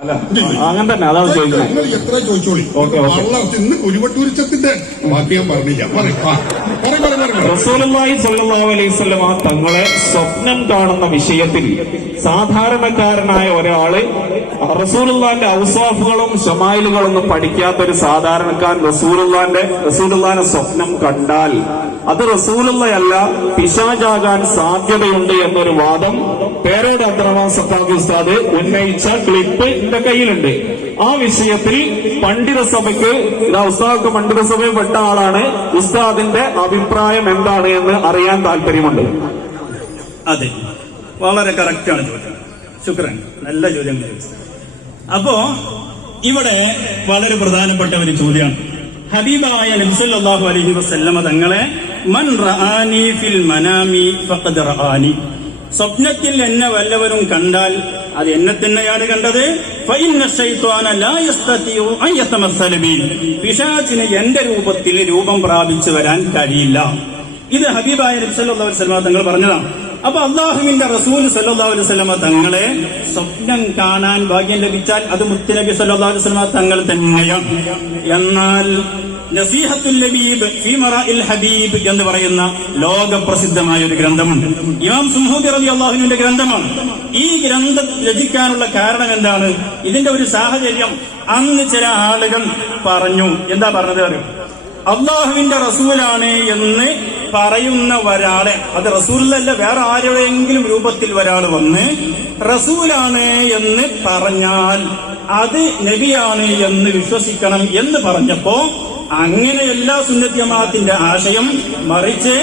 അങ്ങനെ തന്നെ അതാണ് ചോദിക്കുന്നത്. എത്ര ചോദിച്ചോളി. വളർത്തിന്ന് കുരുവട്ടൂരിച്ചത്തിന്റെ ബാക്കി ഞാൻ പറഞ്ഞില്ല. റസൂലുള്ളാഹി സ്വല്ലല്ലാഹു അലൈഹി വസല്ലം തങ്ങളെ സ്വപ്നം കാണുന്ന വിഷയത്തിൽ സാധാരണക്കാരനായ ഒരാള് റസൂലുള്ളാഹിന്റെ ഔസാഫുകളും ശമായിലുകളൊന്നും പഠിക്കാത്തൊരു സാധാരണക്കാരൻ റസൂലുള്ളാഹിന്റെ സ്വപ്നം കണ്ടാൽ അത് റസൂലുള്ളയല്ല പിശാചാകാൻ സാധ്യതയുണ്ട് എന്നൊരു വാദം പേരോട് അബ്ദുറഹ്മാൻ സഖാഫി ഉസ്താദ് ഉന്നയിച്ച ക്ലിപ്പ് എന്റെ കയ്യിലുണ്ട്. ആ വിഷയത്തിൽ പണ്ഡിതസഭയ്ക്ക് ഉസ്താദ് പണ്ഡിതസഭയിൽ പെട്ട ആളാണ്. ഉസ്താദിന്റെ അഭിപ്രായം എന്താണ് എന്ന് അറിയാൻ താല്പര്യമുണ്ട്. അതെ, വളരെ കറക്റ്റാണ് ചോദ്യം. ശുക്രൻ, നല്ല ചോദ്യം. അപ്പോ ഇവിടെ വളരെ പ്രധാനപ്പെട്ട ഒരു ചോദ്യമാണ്. ഹബീബായ നബി സല്ലല്ലാഹു അലൈഹി വസല്ലമ തങ്ങളെ മൻ റആനി ഫിൽ മനാമി ഫഖദ് റആനി, സ്വപ്നത്തിൽ എന്നെ വല്ലവരും കണ്ടാൽ അത് എന്നെ തന്നെയാണ് കണ്ടത്. ഫഇന്ന ശൈത്വാന ലാ യസ്തതിഉ അൻ യതമസ്സല ബി, പിശാചിന് എന്റെ രൂപത്തിൽ രൂപം പ്രാപിച്ചു വരാൻ കഴിയില്ല. ഇത് ഹബീബായ നബി സല്ലല്ലാഹു അലൈഹി വസല്ലമ തങ്ങൾ പറഞ്ഞതാണ്. അപ്പൊ അല്ലാഹുവിന്റെ റസൂൽ സല്ലല്ലാഹു അലൈഹി വസല്ലമ തങ്ങളെ സ്വപ്നം കാണാൻ ഭാഗ്യം ലഭിച്ചാൽ അത് മുത്തുനബി സല്ലല്ലാഹു അലൈഹി വസല്ലമ തങ്ങൾ തന്നെയാണ്. എന്നാൽ നസീഹത്തുൽ ലബീബ് ഫീ മറാഇൽ ഹബീബ് എന്ന് പറയുന്ന ലോകപ്രസിദ്ധമായ ഒരു ഗ്രന്ഥമുണ്ട്. ഇമാം സുംഹൂദി റളിയല്ലാഹു അൻഹുവിന്റെ ഗ്രന്ഥമാണ്. ഈ ഗ്രന്ഥം രചിക്കാനുള്ള കാരണം എന്താണ്? ഇതിന്റെ ഒരു സാഹചര്യം, അന്ന് ചില ആളുകൾ പറഞ്ഞു. എന്താ പറഞ്ഞത് അറിയോ? അള്ളാഹുവിന്റെ റസൂലാണ് എന്ന് പറയുന്ന ഒരാളെ, അത് റസൂലല്ല വേറെ ആരുടെയെങ്കിലും രൂപത്തിൽ ഒരാൾ വന്ന് റസൂലാണ് എന്ന് പറഞ്ഞാൽ അത് നബിയാണ് എന്ന് വിശ്വസിക്കണം എന്ന് പറഞ്ഞപ്പോ അങ്ങനെയല്ല സുന്നത്ത് ജമാഅത്തിന്റെ ആശയം. മറിച്ച്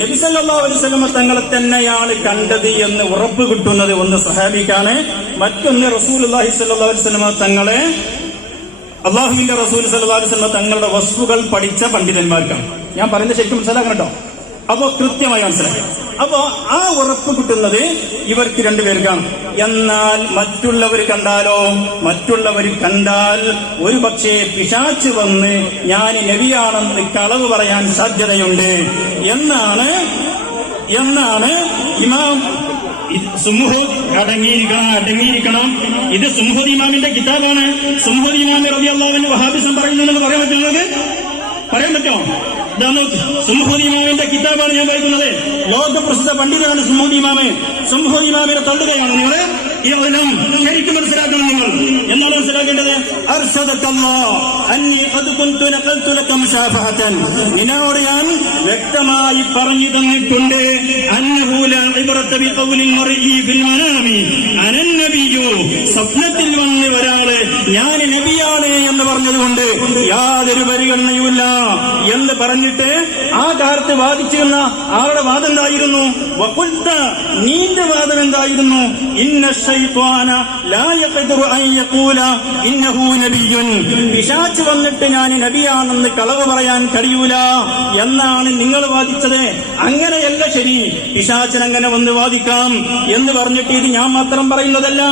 നബി സല്ലല്ലാഹു അലൈഹി വസല്ലം തങ്ങളെ തന്നെയാണ് കണ്ടത് എന്ന് ഉറപ്പ് കിട്ടുന്നത് ഒന്ന് സഹാബിക്കാണ്, മറ്റൊന്ന് റസൂലുള്ളാഹി സ്വല്ലല്ലാഹു അലൈഹി വസല്ലം തങ്ങളെ അള്ളാഹുവിന്റെ റസൂൽ സല്ലല്ലാഹു അലൈഹി വസല്ലം തങ്ങളുടെ വസ്തുക്കൾ പഠിച്ച പണ്ഡിതന്മാർക്കാണ്. ഞാൻ പറയുന്നത് ശരിക്കും മനസ്സിലാക്കണം കേട്ടോ. അപ്പോ കൃത്യമായി മനസ്സിലാക്കാം. അപ്പോ ആ ഉറപ്പ് കിട്ടുന്നത് ഇവർക്ക് രണ്ടുപേർക്കാണ്. എന്നാൽ മറ്റുള്ളവർ കണ്ടാൽ ഒരു പക്ഷേ പിശാച് വന്ന് ഞാൻ നബിയാണെന്ന് കളവ് പറയാൻ സാധ്യതയുണ്ട് എന്നാണ് ഇമാം അടങ്ങിയിരിക്കണം. ഇത് സുംഹദ് ഇമാമിന്റെ കിതാബാണ്. സുംഹദ് ഇമാം റളിയല്ലാഹു അൻഹു വഹാബിസം പറയുന്നുണ്ടെന്ന് പറയാൻ പറ്റുന്നത് പറയാൻ പറ്റുമോ? സുംഹദ് ഇമാമിന്റെ കിതാബാണ് ഞാൻ വായിക്കുന്നത്. ലോകപ്രസിദ്ധ പണ്ഡിതനാണ് സുംഹദ് ഇമാമ്. സുംഹദ് ഇമാമിനെ തള്ളുകയാണ് നിങ്ങൾ. ഇതെല്ലാം ശരിക്കും മനസ്സിലാക്കണം. നിങ്ങൾ എന്താണ് മനസ്സിലാക്കേണ്ടത്? നിന്നോട് ഞാൻ വ്യക്തമായി പറഞ്ഞു തന്നിട്ടുണ്ട്. സ്വപ്നത്തിൽ വന്ന് ഒരാള് ഞാൻ നബിയാണ് എന്ന് പറഞ്ഞതുകൊണ്ട് യാതൊരു പരിഗണനയുമില്ല എന്ന് പറഞ്ഞിട്ട് ആ കാലത്ത് വാദിച്ചിരുന്ന ആളുടെ വാദം എന്തായിരുന്നു? നീന്റെ വാദം എന്തായിരുന്നു? ഇന്ന ശൈത്വാന ലാ യഖ്ദിറു അൻ യഖൂല ഇന്നഹു നബിയ്യുൻ, പിശാച് വന്നിട്ട് ഞാൻ നബിയാണെന്ന് കളവ് പറയാൻ കഴിയൂല എന്നാണ് നിങ്ങൾ വാദിച്ചത്. അങ്ങനെയല്ല ശരി, പിശാചിന് അങ്ങനെ വന്ന് വാദിക്കാം എന്ന് പറഞ്ഞിട്ട് ഇത് ഞാൻ മാത്രം പറയുന്നതല്ല,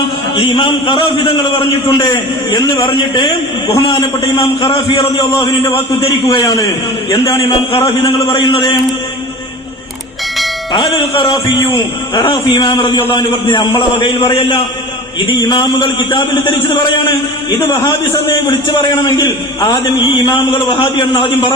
ഈ ഇമാം ഖറാഫി തങ്ങൾ പറഞ്ഞിട്ടുണ്ട് എന്ന് പറഞ്ഞിട്ട് ബഹുമാനപ്പെട്ട ഇമാം ഖറാഫി റളിയല്ലാഹു അൻഹുവിന്റെ വാക്ക് ഉദ്ധരിക്കുകയാണ്. എന്താണ് ഇമാം ഖറാഫി തങ്ങൾ പറയുന്നത്? ഖറാഫി ഇമാം റളിയല്ലാഹു അൻഹു പറഞ്ഞു, നമ്മളെ വകയിൽ പറയല്ല, ഇത് ഇമാമുകൾ കിതാബിൽ ഉദ്ധരിച്ചത് പറയാണ്. ഇത് വഹാബി സഭയെ വിളിച്ചു പറയണമെങ്കിൽ ആദ്യം ഈ ഇമാമുകൾ വഹാബിയാണെന്ന് ആദ്യം പറ.